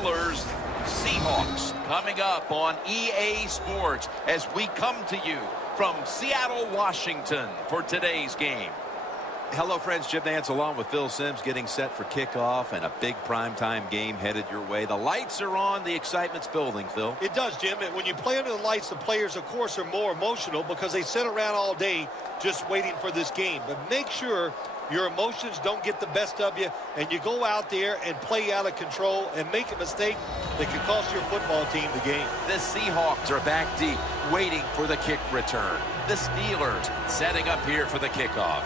Steelers Seahawks coming up on EA Sports as we come to you from Seattle, Washington for today's game. Hello, friends. Jim Nance along with Phil Simms getting set for kickoff and a big primetime game headed your way. The lights are on. The excitement's building, Phil. It does, Jim. And when you play under the lights, the players, of course, are more emotional because they sit around all day just waiting for this game. But make sure your emotions don't get the best of you and you go out there and play out of control and make a mistake that can cost your football team the game. The Seahawks are back deep, waiting for the kick return. The Steelers setting up here for the kickoff.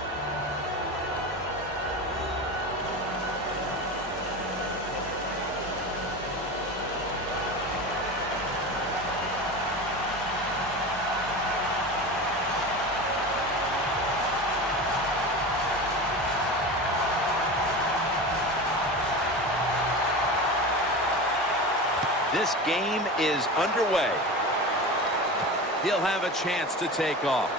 This game is underway. He'll have a chance to take off.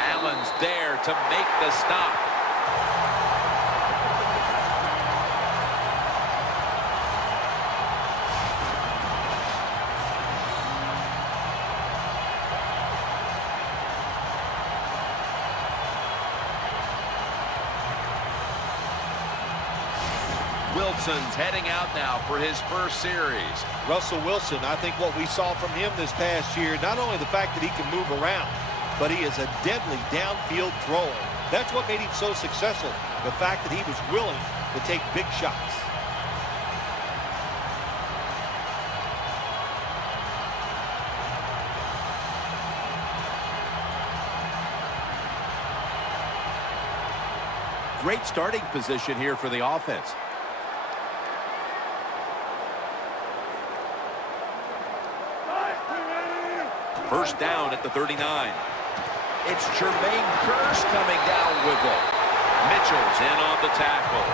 Allen's there to make the stop. Wilson's heading out now for his first series. Russell Wilson, I think what we saw from him this past year, not only the fact that he can move around, but he is a deadly downfield thrower. That's what made him so successful, the fact that he was willing to take big shots. Great starting position here for the offense. First down at the 39. It's Jermaine Kearse coming down with it. Mitchell's in on the tackle.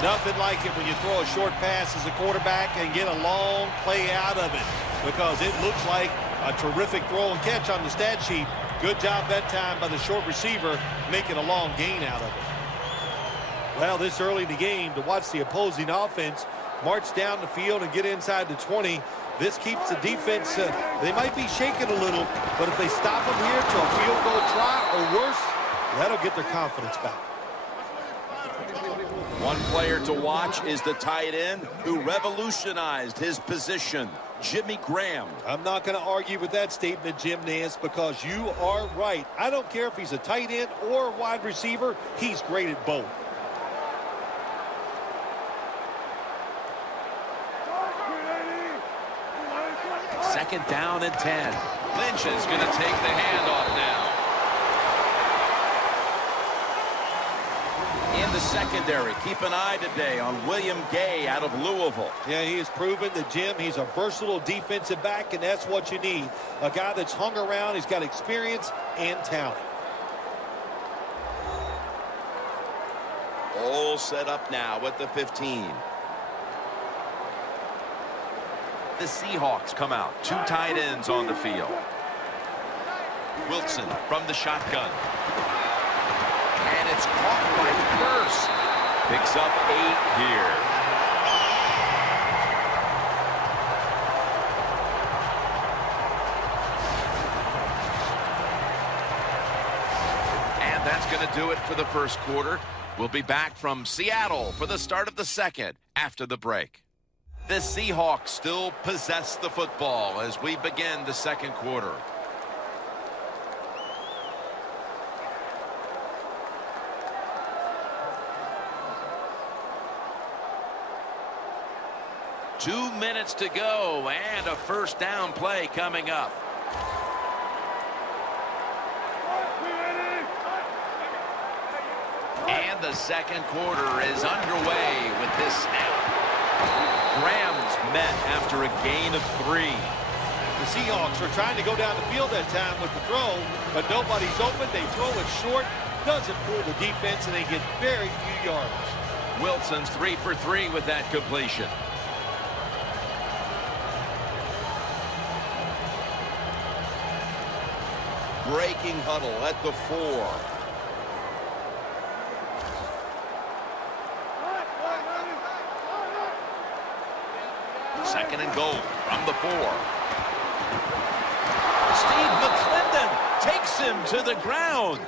Nothing like it when you throw a short pass as a quarterback and get a long play out of it, because it looks like a terrific throw and catch on the stat sheet. Good job that time by the short receiver making a long gain out of it. Well, this early in the game, to watch the opposing offense march down the field and get inside the 20, this keeps the defense, they might be shaking a little, but if they stop them here to a field goal try or worse, that'll get their confidence back. One player to watch is the tight end who revolutionized his position, Jimmy Graham. I'm not going to argue with that statement, Jim Nance, because you are right. I don't care if he's a tight end or a wide receiver, he's great at both. Second down and 10. Lynch is going to take the handoff now. In the secondary, keep an eye today on William Gay out of Louisville. Yeah, he has proven that, Jim, he's a versatile defensive back, and that's what you need. A guy that's hung around, he's got experience and talent. All set up now at the 15. The Seahawks come out. Two tight ends on the field. Wilson from the shotgun. And it's caught by Kearse. Picks up 8 here. And that's going to do it for the first quarter. We'll be back from Seattle for the start of the second after the break. The Seahawks still possess the football as we begin the second quarter. Two minutes to go and a first down play coming up. And the second quarter is underway with this snap. Graham's met after a gain of 3. The Seahawks are trying to go down the field that time with the throw, but nobody's open. They throw it short, doesn't fool the defense, and they get very few yards. Wilson's 3 for 3 with that completion. breaking huddle at the 4. Second and goal from the 4. Steve McClendon takes him to the ground.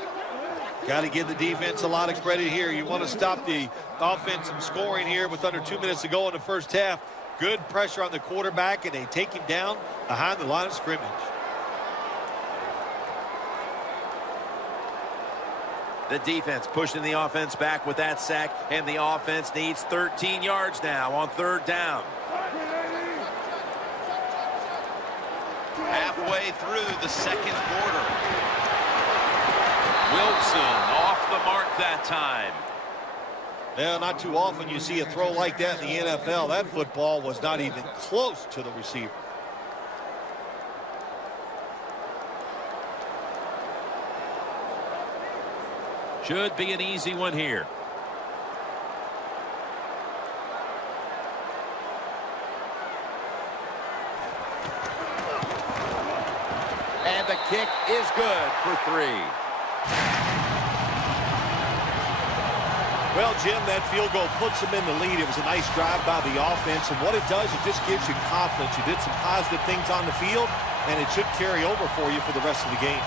Got to give the defense a lot of credit here. You want to stop the offense from scoring here with under 2 minutes to go in the first half. Good pressure on the quarterback, and they take him down behind the line of scrimmage. The defense pushing the offense back with that sack, and the offense needs 13 yards now on 3rd down. Halfway through the second quarter. Wilson off the mark that time. Well, not too often you see a throw like that in the NFL. That football was not even close to the receiver. Should be an easy one here. And the kick is good for 3. Well, Jim, that field goal puts them in the lead. It was a nice drive by the offense, and what it does, it just gives you confidence. You did some positive things on the field, and it should carry over for you for the rest of the game.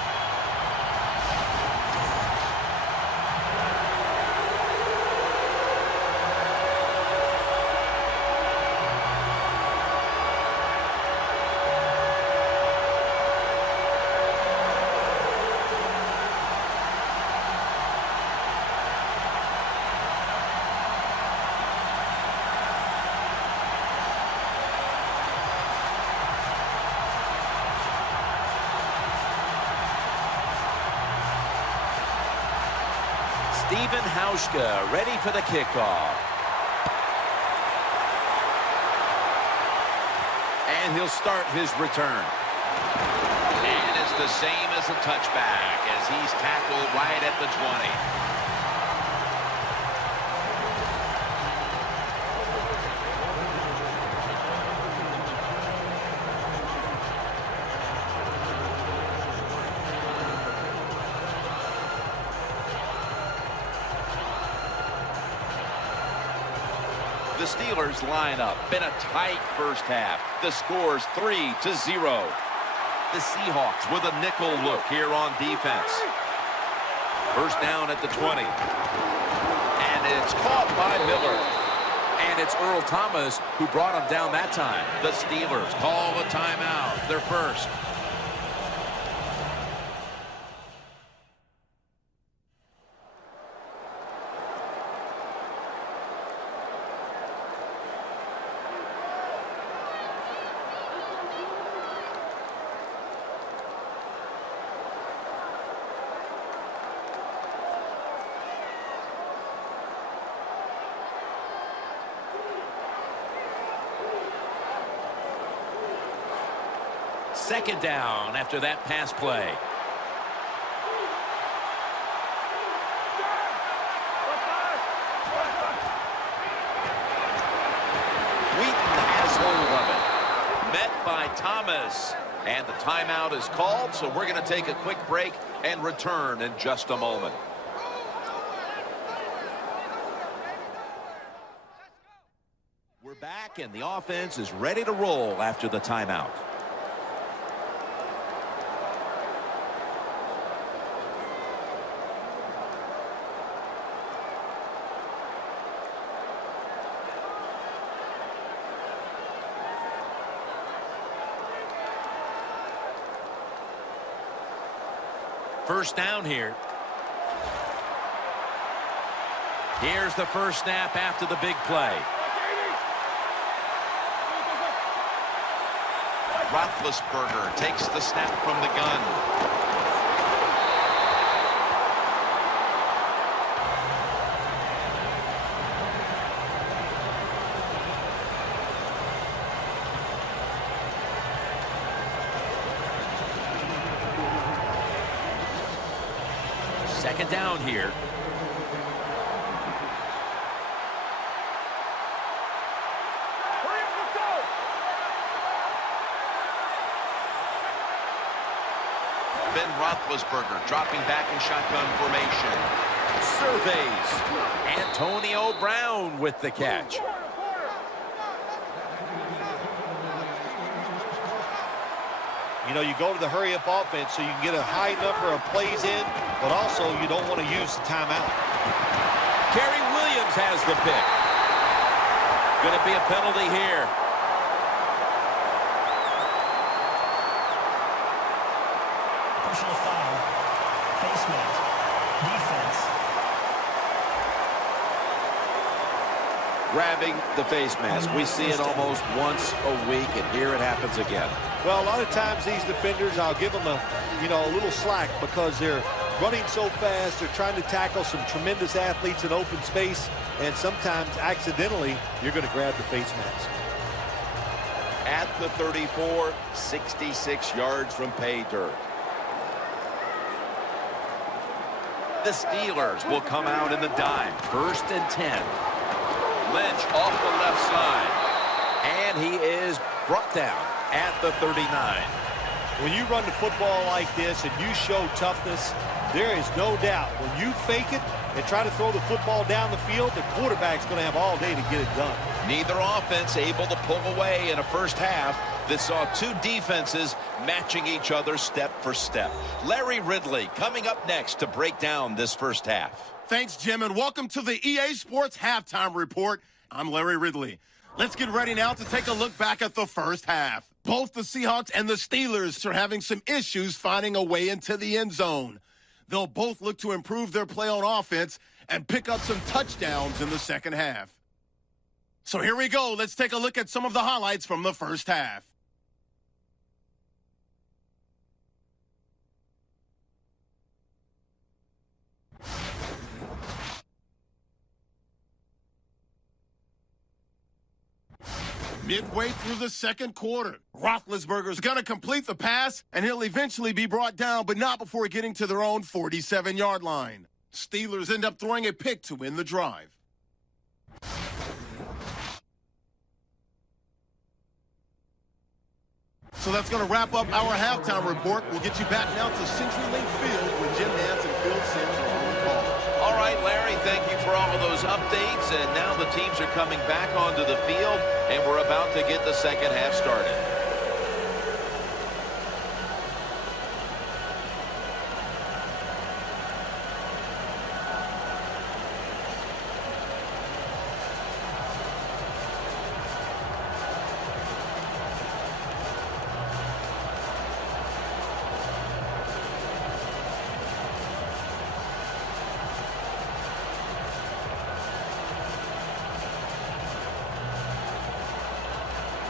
Steven Hauschka ready for the kickoff. And he'll start his return. And it's the same as a touchback as he's tackled right at the 20. The Steelers line up in a tight first half. The score's 3-0. The Seahawks with a nickel look here on defense. First down at the 20. And it's caught by Miller. And it's Earl Thomas who brought him down that time. The Steelers call a timeout. Their first. Second down after that pass play. Wheaton has hold of it. Met by Thomas. And the timeout is called, so we're going to take a quick break and return in just a moment. We're back, and the offense is ready to roll after the timeout. First down here. Here's the first snap after the big play. Roethlisberger takes the snap from the gun. Second down here. Ben Roethlisberger dropping back in shotgun formation. Surveys. Antonio Brown with the catch. You know, you go to the hurry-up offense so you can get a high number of plays in, but also you don't want to use the timeout. Kerry Williams has the pick. Going to be a penalty here. Personal foul. Face mask. Defense. Grabbing the face mask. We see it almost once a week, and here it happens again. Well, a lot of times these defenders, I'll give them a little slack because they're running so fast. They're trying to tackle some tremendous athletes in open space, and sometimes accidentally you're going to grab the face mask. At the 34, 66 yards from pay dirt. The Steelers will come out in the dime. 1st and 10. Lynch off the left side. And he is brought down at the 39. When you run the football like this and you show toughness, there is no doubt when you fake it and try to throw the football down the field, the quarterback's going to have all day to get it done. Neither offense able to pull away in a first half that saw two defenses matching each other step for step. Larry Ridley coming up next to break down this first half. Thanks, Jim, and welcome to the EA Sports Halftime Report. I'm Larry Ridley. Let's get ready now to take a look back at the first half. Both the Seahawks and the Steelers are having some issues finding a way into the end zone. They'll both look to improve their play on offense and pick up some touchdowns in the second half. So here we go. Let's take a look at some of the highlights from the first half. Midway through the second quarter, Roethlisberger's going to complete the pass, and he'll eventually be brought down, but not before getting to their own 47-yard line. Steelers end up throwing a pick to win the drive. So that's going to wrap up our halftime report. We'll get you back now to CenturyLink Field with Jim Nance and Phil Simms on the call. All right, Larry, thank you for all of those updates. And now the teams are coming back onto the field, and we're about to get the second half started.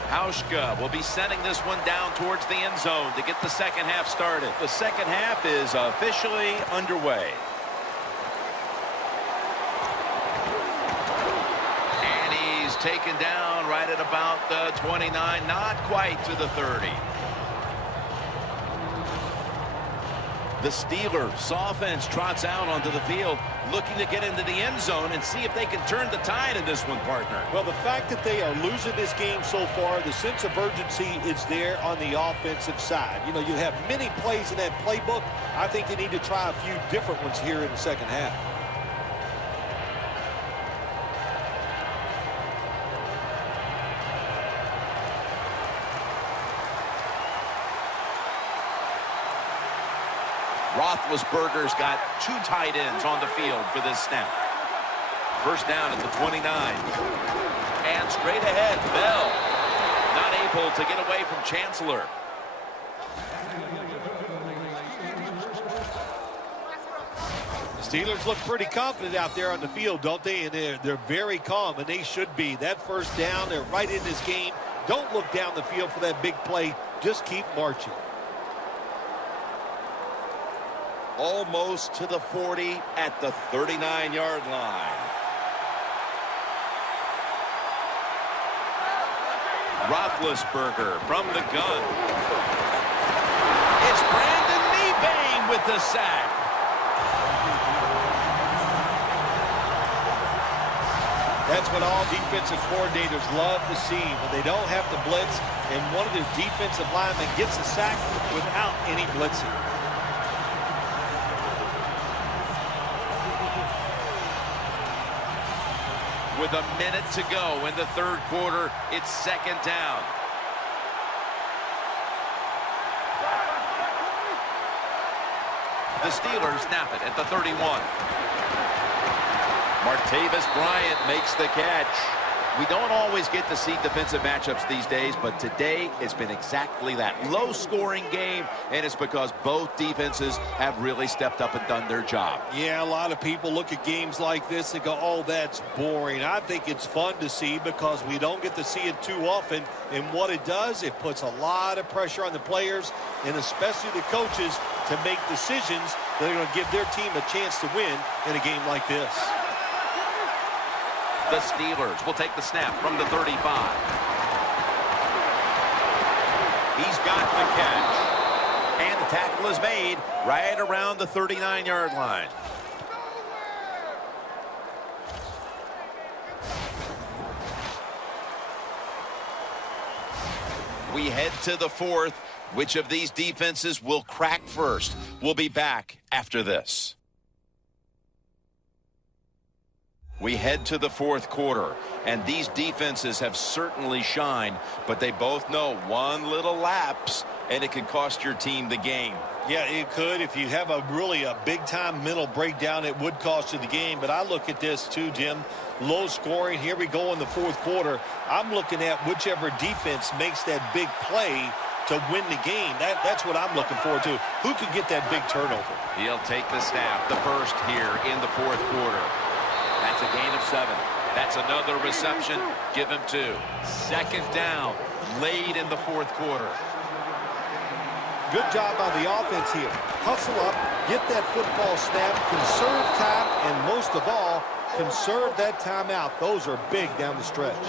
Hauschka will be sending this one down towards the end zone to get the second half started. The second half is officially underway. And he's taken down right at about the 29, not quite to the 30. The Steelers offense trots out onto the field, looking to get into the end zone and see if they can turn the tide in this one, partner. Well, the fact that they are losing this game so far, the sense of urgency is there on the offensive side. You know, you have many plays in that playbook. I think they need to try a few different ones here in the second half. Roethlisberger's got two tight ends on the field for this snap. First down at the 29. And straight ahead, Bell not able to get away from Chancellor. Steelers look pretty confident out there on the field, don't they? And they're very calm, and they should be. That first down, they're right in this game. Don't look down the field for that big play. Just keep marching. Almost to the 40 at the 39-yard line. Roethlisberger from the gun. It's Brandon Mebane with the sack. That's what all defensive coordinators love to see when they don't have to blitz and one of their defensive linemen gets a sack without any blitzing. With a minute to go in the third quarter, it's second down. The Steelers snap it at the 31. Martavis Bryant makes the catch. We don't always get to see defensive matchups these days, but today it's been exactly that. Low-scoring game, and it's because both defenses have really stepped up and done their job. Yeah, a lot of people look at games like this and go, oh, that's boring. I think it's fun to see because we don't get to see it too often. And what it does, it puts a lot of pressure on the players and especially the coaches to make decisions that are going to give their team a chance to win in a game like this. The Steelers will take the snap from the 35. He's got the catch. And the tackle is made right around the 39-yard line. We head to the fourth. Which of these defenses will crack first? We'll be back after this. We head to the fourth quarter, and these defenses have certainly shined, but they both know one little lapse, and it can cost your team the game. Yeah, it could. If you have a big-time mental breakdown, it would cost you the game. But I look at this too, Jim. Low scoring. Here we go in the fourth quarter. I'm looking at whichever defense makes that big play to win the game. That's what I'm looking forward to. Who could get that big turnover? He'll take the snap, the first here in the fourth quarter. That's a gain of 7. That's another reception. Give him 2. Second down, late in the fourth quarter. Good job by the offense here. Hustle up, get that football snap, conserve time, and most of all, conserve that timeout. Those are big down the stretch.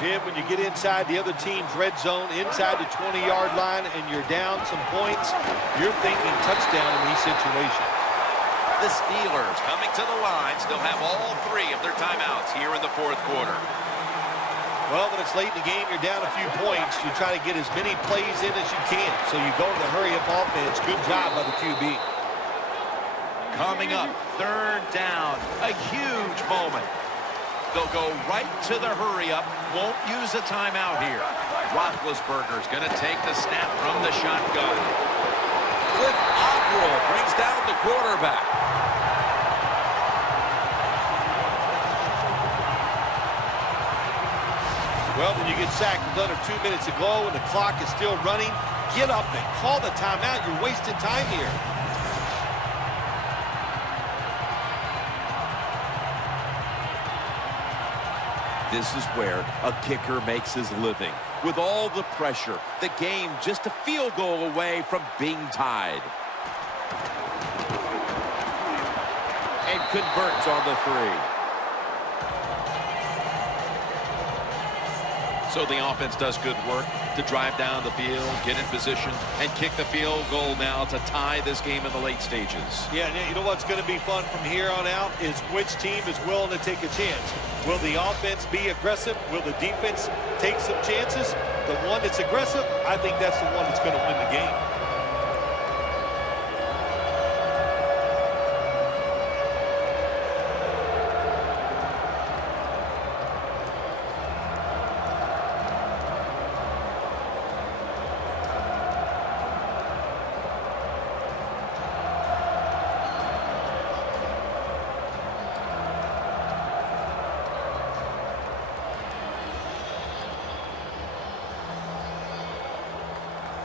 Jim, when you get inside the other team's red zone, inside the 20-yard line, and you're down some points, you're thinking touchdown in these situations. The Steelers coming to the line still have all 3 of their timeouts here in the fourth quarter. Well, when it's late in the game, you're down a few points. You try to get as many plays in as you can. So you go to the hurry-up offense. Good job by the QB. Coming up, third down, a huge moment. They'll go right to the hurry-up, won't use a timeout here. Roethlisberger's going to take the snap from the shotgun. Cliff Averill brings down the quarterback. Well, when you get sacked with under 2 minutes to go and the clock is still running, get up and call the timeout. You're wasting time here. This is where a kicker makes his living. With all the pressure, the game just a field goal away from being tied. And converts on the 3. So the offense does good work to drive down the field, get in position, and kick the field goal now to tie this game in the late stages. Yeah, and you know what's going to be fun from here on out is which team is willing to take a chance. Will the offense be aggressive? Will the defense take some chances? The one that's aggressive, I think that's the one that's going to win the game.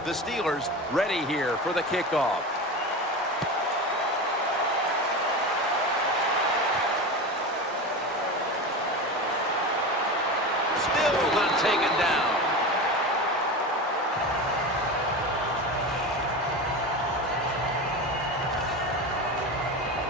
The Steelers ready here for the kickoff. Still not taken down.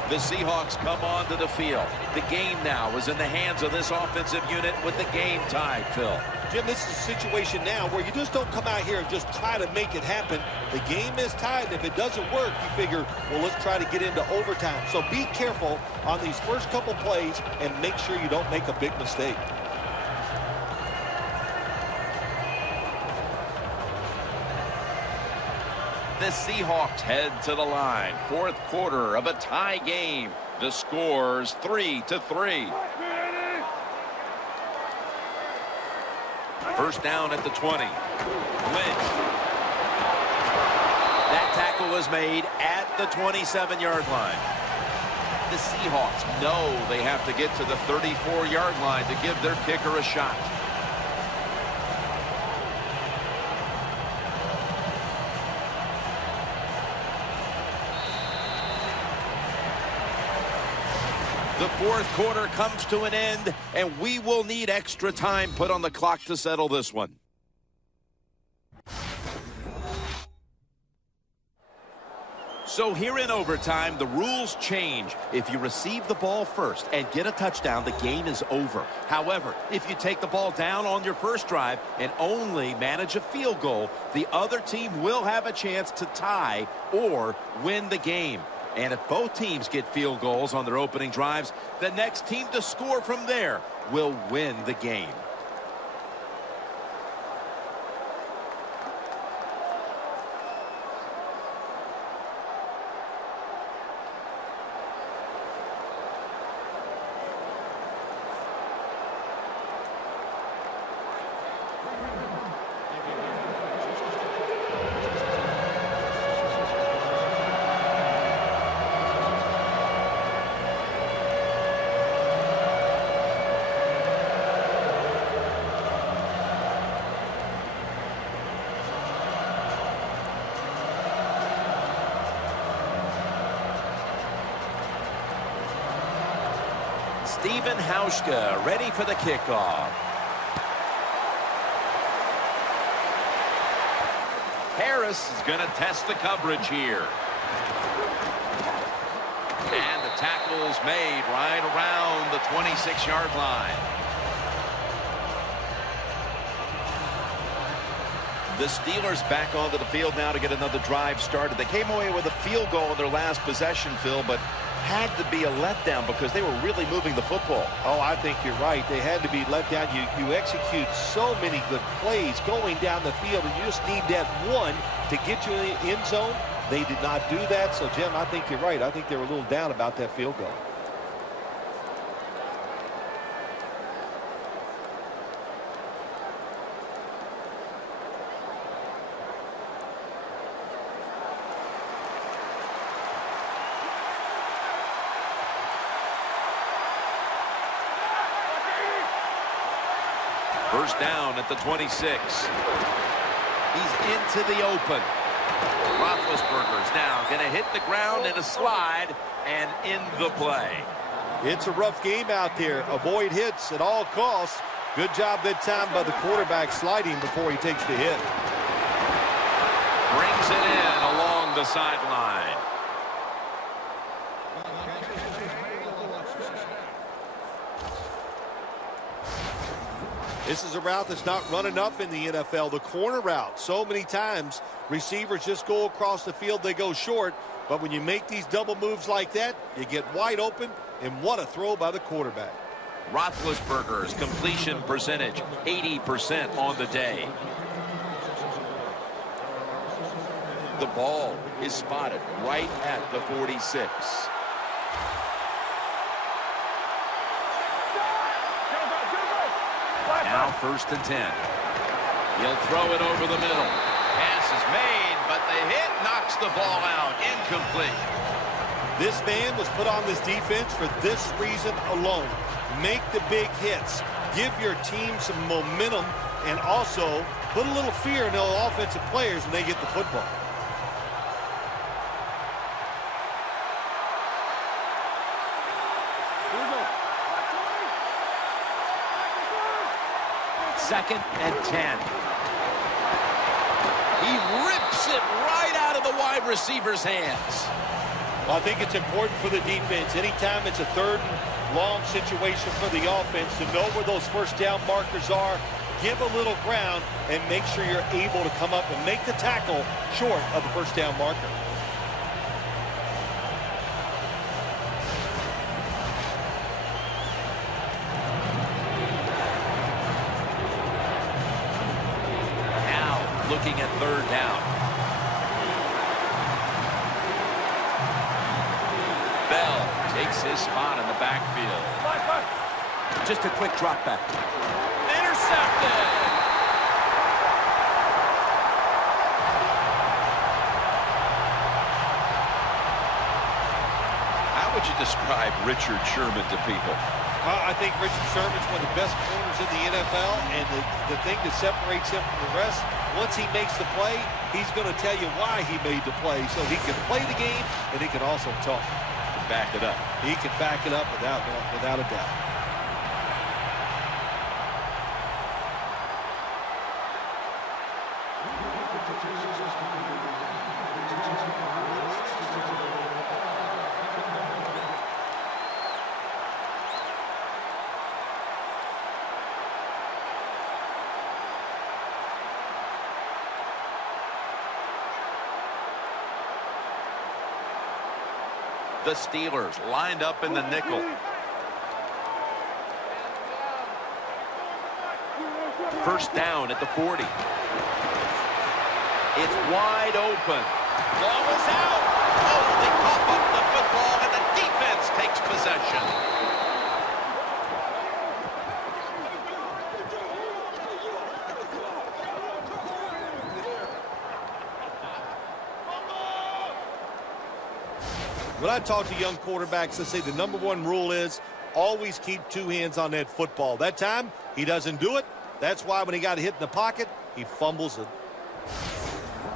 The Seahawks come onto the field. The game now is in the hands of this offensive unit with the game tied, Phil. Jim, this is a situation now where you just don't come out here and just try to make it happen. The game is tied, and if it doesn't work, you figure, well, let's try to get into overtime. So be careful on these first couple plays and make sure you don't make a big mistake. The Seahawks head to the line. Fourth quarter of a tie game. The score's 3-3. First down at the 20. Lynch. That tackle was made at the 27-yard line. The Seahawks know they have to get to the 34-yard line to give their kicker a shot. The fourth quarter comes to an end, and we will need extra time put on the clock to settle this one. So here in overtime, the rules change. If you receive the ball first and get a touchdown, the game is over. However, if you take the ball down on your first drive and only manage a field goal, the other team will have a chance to tie or win the game. And if both teams get field goals on their opening drives, the next team to score from there will win the game. Steven Hauschka ready for the kickoff. Harris is going to test the coverage here. And the tackle's made right around the 26-yard line. The Steelers back onto the field now to get another drive started. They came away with a field goal in their last possession, Phil, but had to be a letdown because they were really moving the football. Oh, I think you're right. They had to be let down. You execute so many good plays going down the field, and you just need that one to get you in the end zone. They did not do that. So, Jim, I think you're right. I think they were a little down about that field goal. First down at the 26. He's into the open. Roethlisberger's now going to hit the ground in a slide and in the play. It's a rough game out there. Avoid hits at all costs. Good job that time by the quarterback sliding before he takes the hit. Brings it in along the sideline. This is a route that's not run enough in the NFL, the corner route. So many times, receivers just go across the field, they go short. But when you make these double moves like that, you get wide open, and what a throw by the quarterback. Roethlisberger's completion percentage, 80% on the day. The ball is spotted right at the 46. Now 1st and 10. He'll throw it over the middle. Pass is made, but the hit knocks the ball out. Incomplete. This man was put on this defense for this reason alone. Make the big hits. Give your team some momentum, and also put a little fear in those offensive players when they get the football. Second and 10. He rips it right out of the wide receiver's hands. Well, I think it's important for the defense. Anytime it's a 3rd and long situation for the offense to know where those first down markers are, give a little ground, and make sure you're able to come up and make the tackle short of the first down marker. Looking at 3rd down. Bell takes his spot in the backfield. Just a quick drop back. Intercepted! you describe Richard Sherman to people? I think Richard Sherman's one of the best corners in the NFL, and the thing that separates him from the rest, once he makes the play, he's going to tell you why he made the play. So he can play the game, and he can also talk. Back it up. He can back it up without a doubt. The Steelers lined up in the nickel. First down at the 40. It's wide open. Ball is out. Oh, they pop up the football, and the defense takes possession. When I talk to young quarterbacks, I say the #1 rule is always keep 2 hands on that football. That time, he doesn't do it. That's why when he got hit in the pocket, he fumbles it.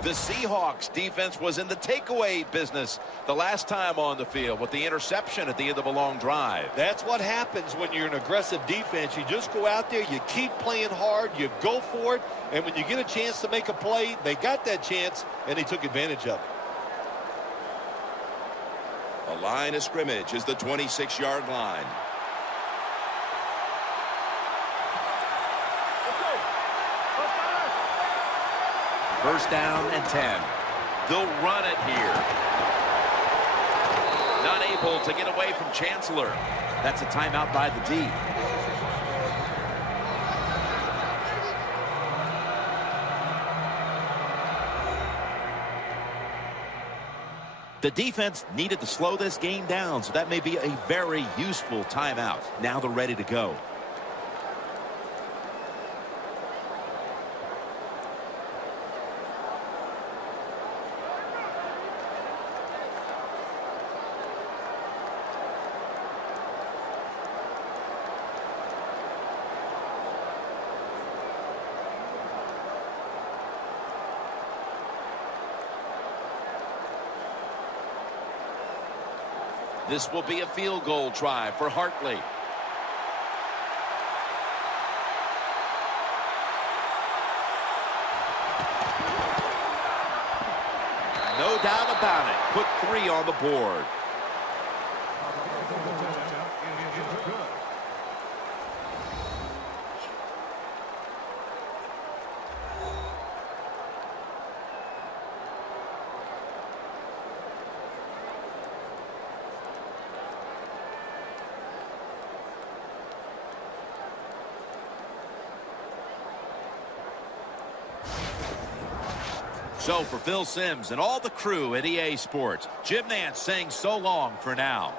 The Seahawks defense was in the takeaway business the last time on the field with the interception at the end of a long drive. That's what happens when you're an aggressive defense. You just go out there, you keep playing hard, you go for it, and when you get a chance to make a play, they got that chance, and they took advantage of it. The line of scrimmage is the 26-yard line. First down and 10. They'll run it here. Not able to get away from Chancellor. That's a timeout by the D. The defense needed to slow this game down, so that may be a very useful timeout. Now they're ready to go. This will be a field goal try for Hartley. No doubt about it. Put 3 on the board. So for Phil Simms and all the crew at EA Sports, Jim Nantz saying so long for now.